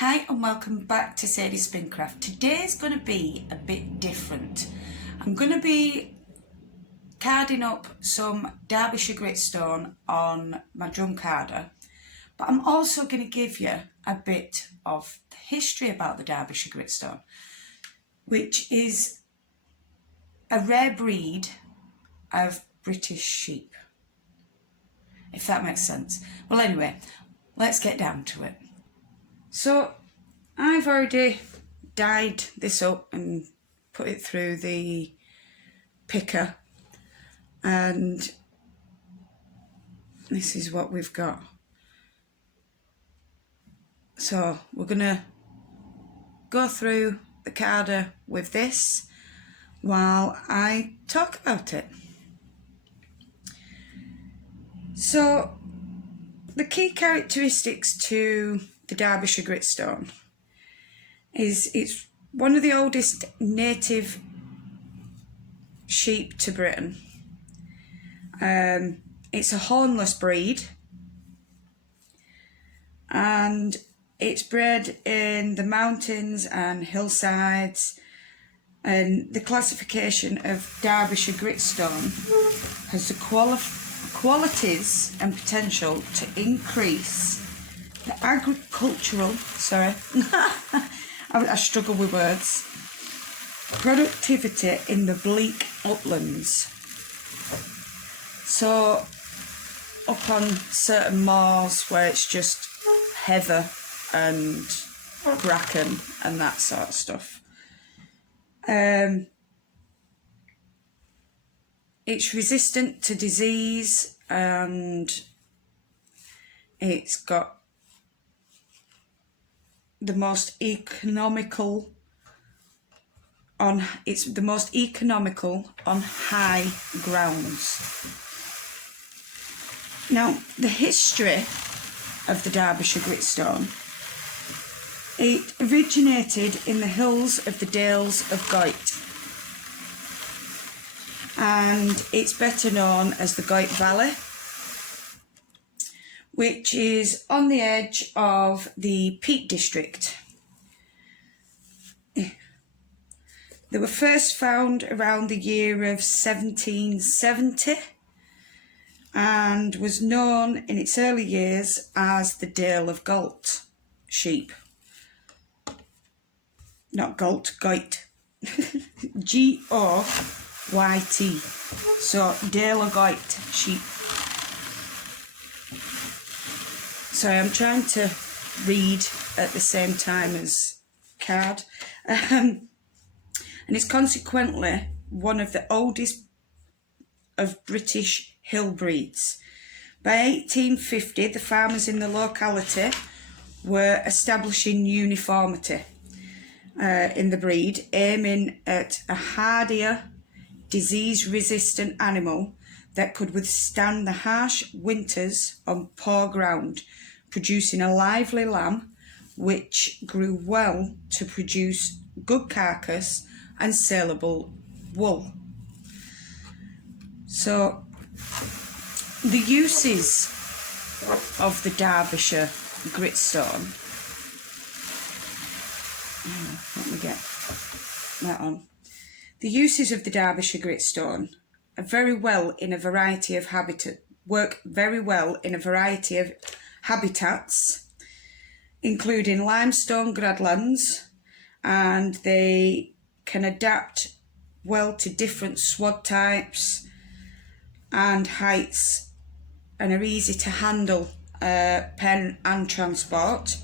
Hi and welcome back to Sadie's Spincraft. Today's going to be a bit different. I'm going to be carding up some Derbyshire Gritstone on my drum carder, but I'm also going to give you a bit of the history about the Derbyshire Gritstone, which is a rare breed of British sheep, if that makes sense. Well, anyway, let's get down to it. So I've already dyed this up and put it through the picker, and this is what we've got. So we're gonna go through the carder with this while I talk about it. So the key characteristics to the Derbyshire Gritstone is it's one of the oldest native sheep to Britain. It's a hornless breed, and it's bred in the mountains and hillsides, and the classification of Derbyshire Gritstone has the qualities and potential to increase the agricultural, I struggle with words, productivity in the bleak uplands. So up on certain moors where it's just heather and bracken and that sort of stuff. It's resistant to disease, and it's got the most economical on high grounds. Now, the history of the Derbyshire Gritstone, it originated in the hills of the Dales of Goyt, and it's better known as the Goyt Valley, which is on the edge of the Peak District. They were first found around the year of 1770 and was known in its early years as the Dale of Goyt sheep. Not Goyt, Goyt. G-O-Y-T. So Dale of Goyt sheep. Sorry, I'm trying to read at the same time as card. And it's consequently one of the oldest of British hill breeds. By 1850, the farmers in the locality were establishing uniformity in the breed, aiming at a hardier, disease-resistant animal that could withstand the harsh winters on poor ground, producing a lively lamb which grew well to produce good carcass and saleable wool. So the uses of the Derbyshire Gritstone, let me get that on. The uses of the Derbyshire Gritstone are very well in a variety of work very well in a variety of habitats, including limestone gradlands, and they can adapt well to different sward types and heights, and are easy to handle pen and transport,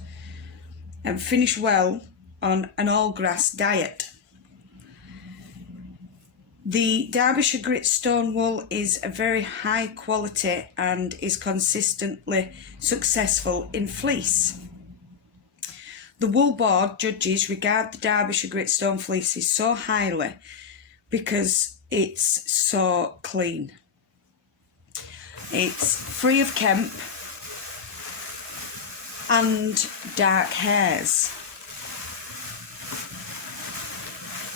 and finish well on an all-grass diet. The Derbyshire Gritstone wool is a very high quality and is consistently successful in fleece. The Wool Board judges regard the Derbyshire Gritstone fleeces so highly because it's so clean. It's free of kemp and dark hairs,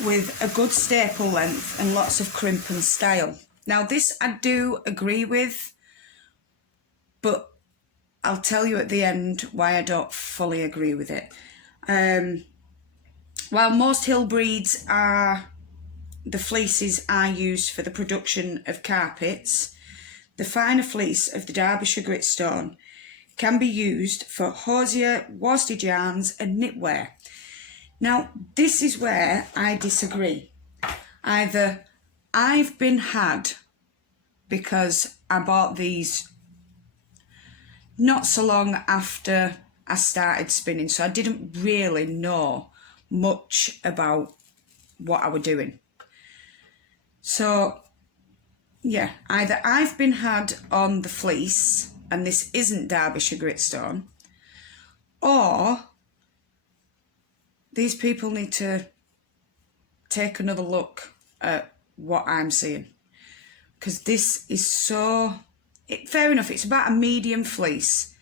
with a good staple length and lots of crimp and style. Now, this I do agree with, but I'll tell you at the end why I don't fully agree with it. While most hill breeds are the fleeces are used for the production of carpets, the finer fleece of the Derbyshire Gritstone can be used for hosier, worsted yarns and knitwear. Now, this is where I disagree. Either I've been had because I bought these not so long after I started spinning, so I didn't really know much about what I was doing. So, yeah, either I've been had on the fleece, and this isn't Derbyshire Gritstone, or these people need to take another look at what I'm seeing. Because this is so... fair enough, it's about a medium fleece,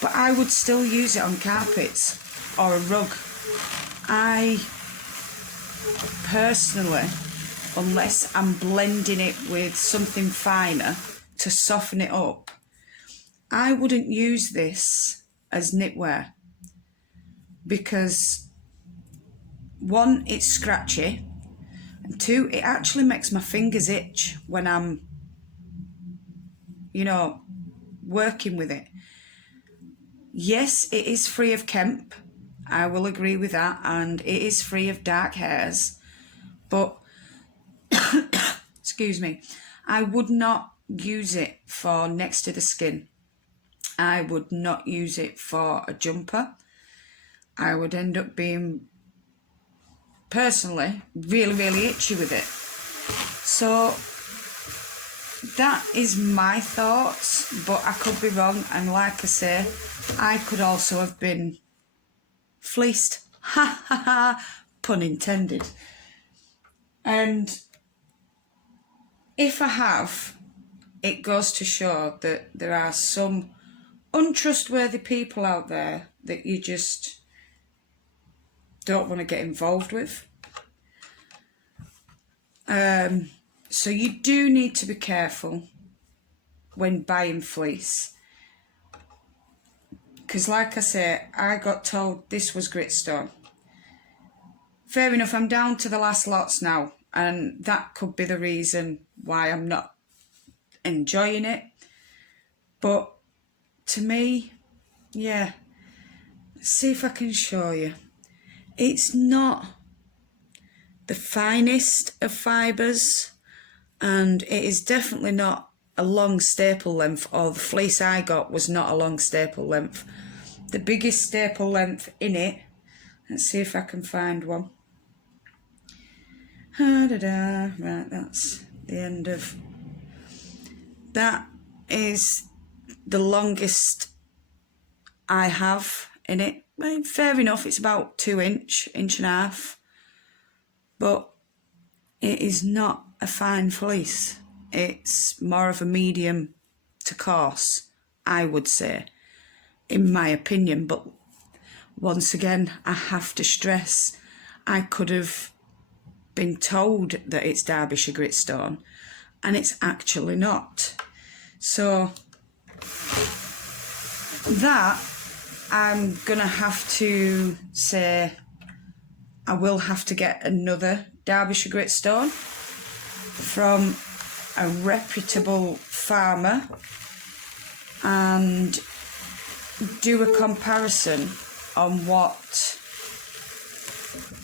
but I would still use it on carpets or a rug. I personally, unless I'm blending it with something finer to soften it up, I wouldn't use this as knitwear, because one, it's scratchy, and two, it actually makes my fingers itch when I'm, you know, working with it. Yes, it is free of Kemp, I will agree with that, and it is free of dark hairs, but excuse me, I would not use it for next to the skin. I would not use it for a jumper. I would end up being, personally, really, really itchy with it. So that is my thoughts, but I could be wrong, and like I say, I could also have been fleeced. Ha ha ha, pun intended. And if I have, it goes to show that there are some untrustworthy people out there that you just don't want to get involved with. So you do need to be careful when buying fleece, because like I say, I got told this was Gritstone. Fair enough, I'm down to the last lots now, and that could be the reason why I'm not enjoying it. But to me, yeah, let's see if I can show you. It's not the finest of fibres, and it is definitely not a long staple length, or the fleece I got was not a long staple length. The biggest staple length in it, let's see if I can find one. Right, that's the end of... That is the longest I have in it. Well, fair enough, it's about 2 inch and a half. But it is not a fine fleece. It's more of a medium to coarse, I would say, in my opinion. But once again, I have to stress, I could have been told that it's Derbyshire Gritstone, and it's actually not. So that, I'm gonna have to say, I will have to get another Derbyshire Gritstone from a reputable farmer and do a comparison on what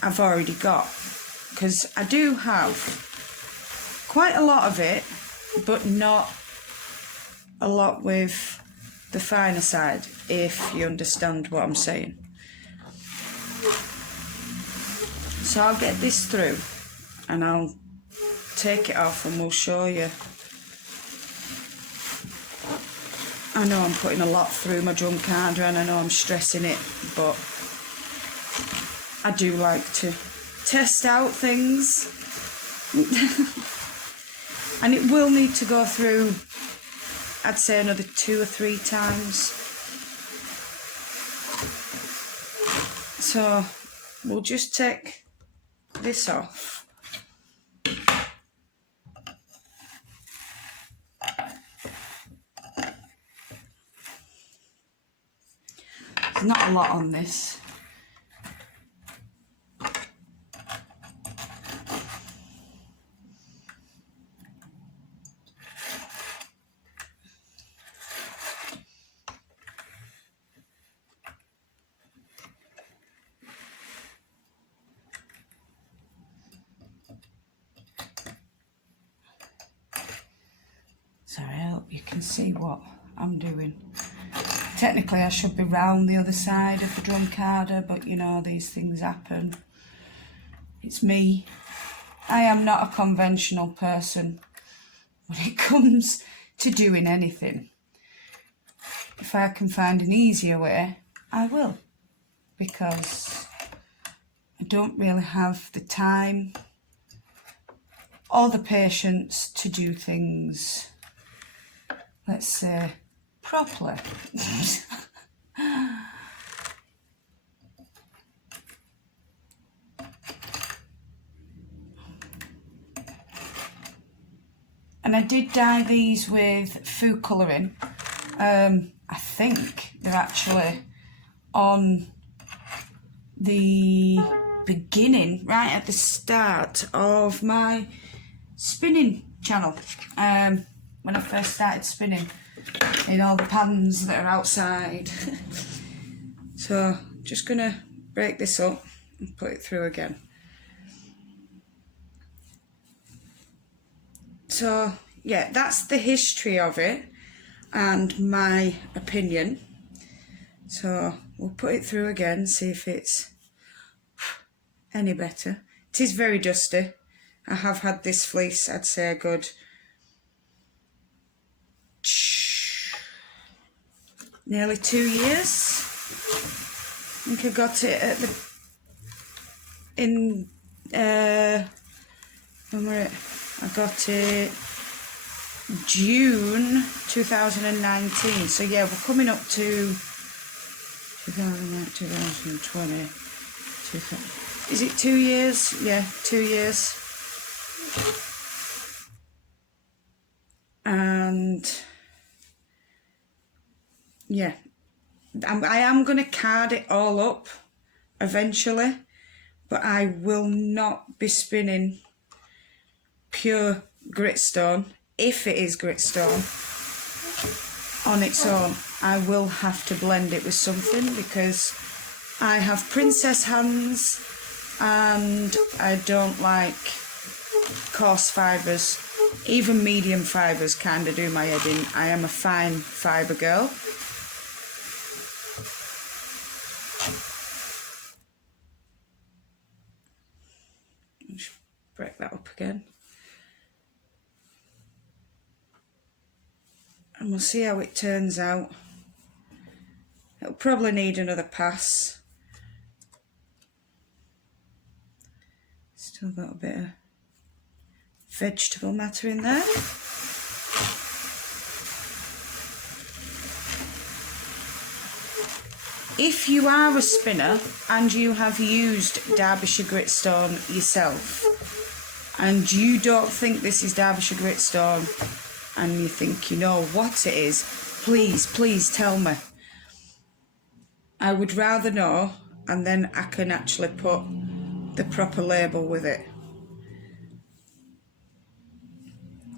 I've already got, because I do have quite a lot of it, but not a lot with the finer side, if you understand what I'm saying. So I'll get this through and I'll take it off and we'll show you. I know I'm putting a lot through my drum carder and I know I'm stressing it, but I do like to test out things. And it will need to go through, I'd say, another 2 or 3 times. So we'll just take this off. There's not a lot on this. you can see what I'm doing. Technically I should be round the other side of the drum carder, but you know, these things happen. It's me. I am not a conventional person when it comes to doing anything. If I can find an easier way, I will, because I don't really have the time or the patience to do things, let's say, properly. And I did dye these with food colouring. I think they're actually on the beginning, right at the start of my spinning channel. When I first started spinning in all the pans that are outside. So just gonna break this up and put it through again. So yeah, that's the history of it and my opinion. So we'll put it through again, see if it's any better. It is very dusty. I have had this fleece, I'd say, a good nearly 2 years. I think I got it at the when were it? I got it June 2019. So yeah, we're coming up to 2020. Is it 2 years? Yeah, 2 years. And yeah, I am going to card it all up eventually, but I will not be spinning pure gritstone. If it is gritstone on its own, I will have to blend it with something, because I have princess hands and I don't like coarse fibres. Even medium fibres kind of do my head in. I am a fine fibre girl. Just break that up again. And we'll see how it turns out. It'll probably need another pass. Still got a bit of vegetable matter in there. If you are a spinner and you have used Derbyshire Gritstone yourself and you don't think this is Derbyshire Gritstone and you think you know what it is, please tell me. I would rather know, and then I can actually put the proper label with it.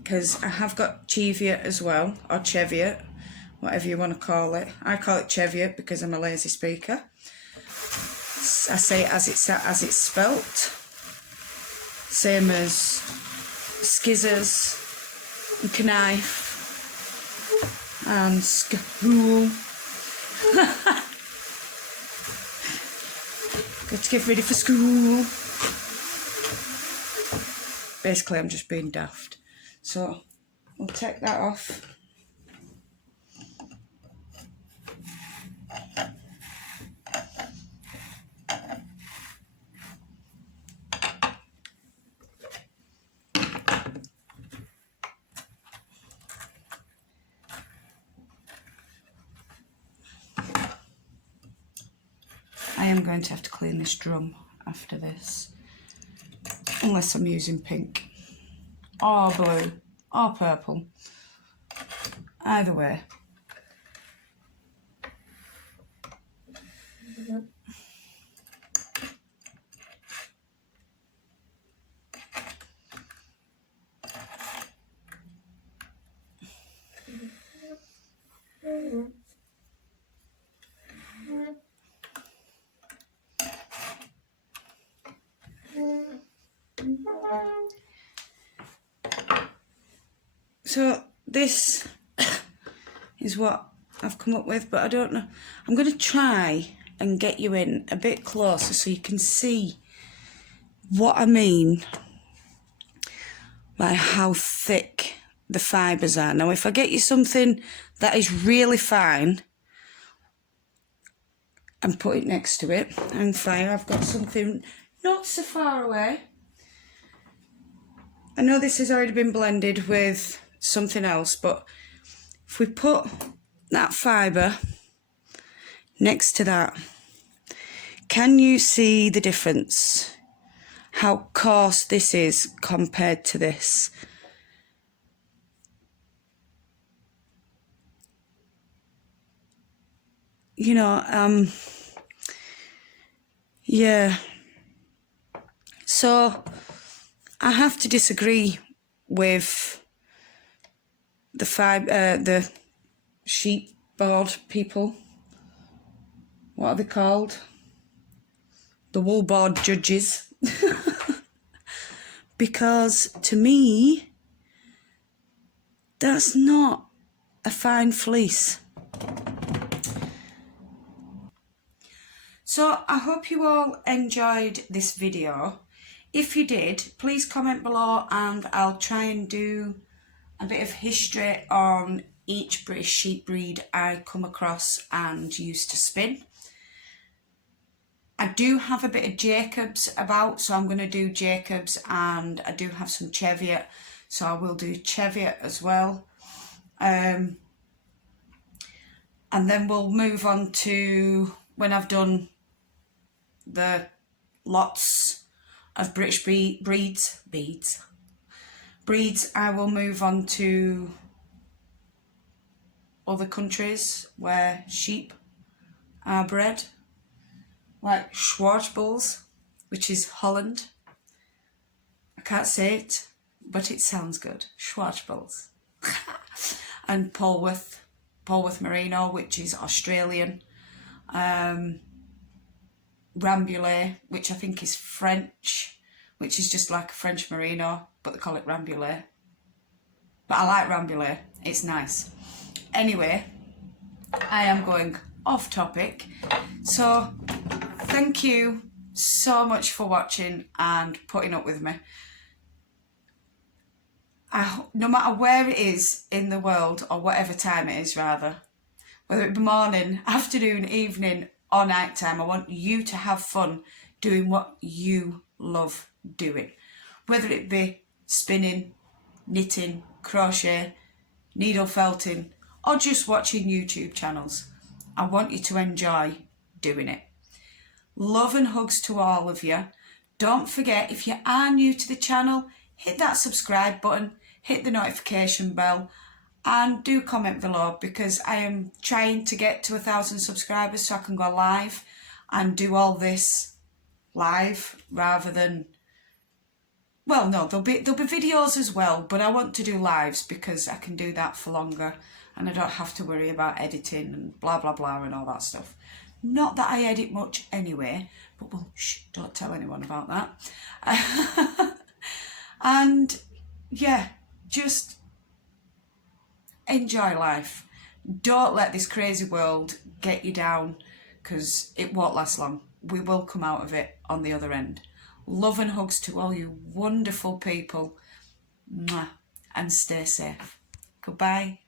Because I have got Cheviot as well, or Cheviot, whatever you want to call it. I call it Cheviot because I'm a lazy speaker. I say it as it's spelt. Same as skizzers, and knife, and school. Got to get ready for school. Basically, I'm just being daft. So we'll take that off. I am going to have to clean this drum after this, unless I'm using pink or blue or purple. Either way. So this is what I've come up with, but I don't know. I'm going to try and get you in a bit closer so you can see what I mean by how thick the fibres are. Now, if I get you something that is really fine and put it next to it, and fire, I've got something not so far away. I know this has already been blended with something else, but if we put that fibre next to that, can you see the difference? How coarse this is compared to this. You know, yeah. So I have to disagree with the sheep board people. What are they called? The wool board judges. Because to me, that's not a fine fleece. So I hope you all enjoyed this video. If you did, please comment below and I'll try and do a bit of history on each British sheep breed I come across and used to spin. I do have a bit of Jacobs about, so I'm going to do Jacobs, and I do have some Cheviot, so I will do Cheviot as well. And then we'll move on to, when I've done the lots of British breeds, I will move on to other countries where sheep are bred, like Schwarzbulls, which is Holland. I can't say it, but it sounds good. Schwarzbulls. And Polworth Merino, which is Australian. Rambouillet, which I think is French, which is just like a French Merino, but they call it Rambouillet. But I like Rambouillet, it's nice. Anyway, I am going off topic. So, thank you so much for watching and putting up with me. No matter where it is in the world, or whatever time it is rather, whether it be morning, afternoon, evening or night time, I want you to have fun doing what you love doing. Whether it be spinning, knitting, crochet, needle felting, or just watching YouTube channels. I want you to enjoy doing it. Love and hugs to all of you. Don't forget, if you are new to the channel, hit that subscribe button, hit the notification bell, and do comment below, because I am trying to get to 1,000 subscribers so I can go live and do all this live rather than, well, no, there'll be videos as well, but I want to do lives because I can do that for longer and I don't have to worry about editing and blah blah blah and all that stuff. Not that I edit much anyway, but well, shh, don't tell anyone about that. And yeah, just enjoy life. Don't let this crazy world get you down, because it won't last long. We will come out of it on the other end. Love and hugs to all you wonderful people. Mwah. And stay safe. Goodbye.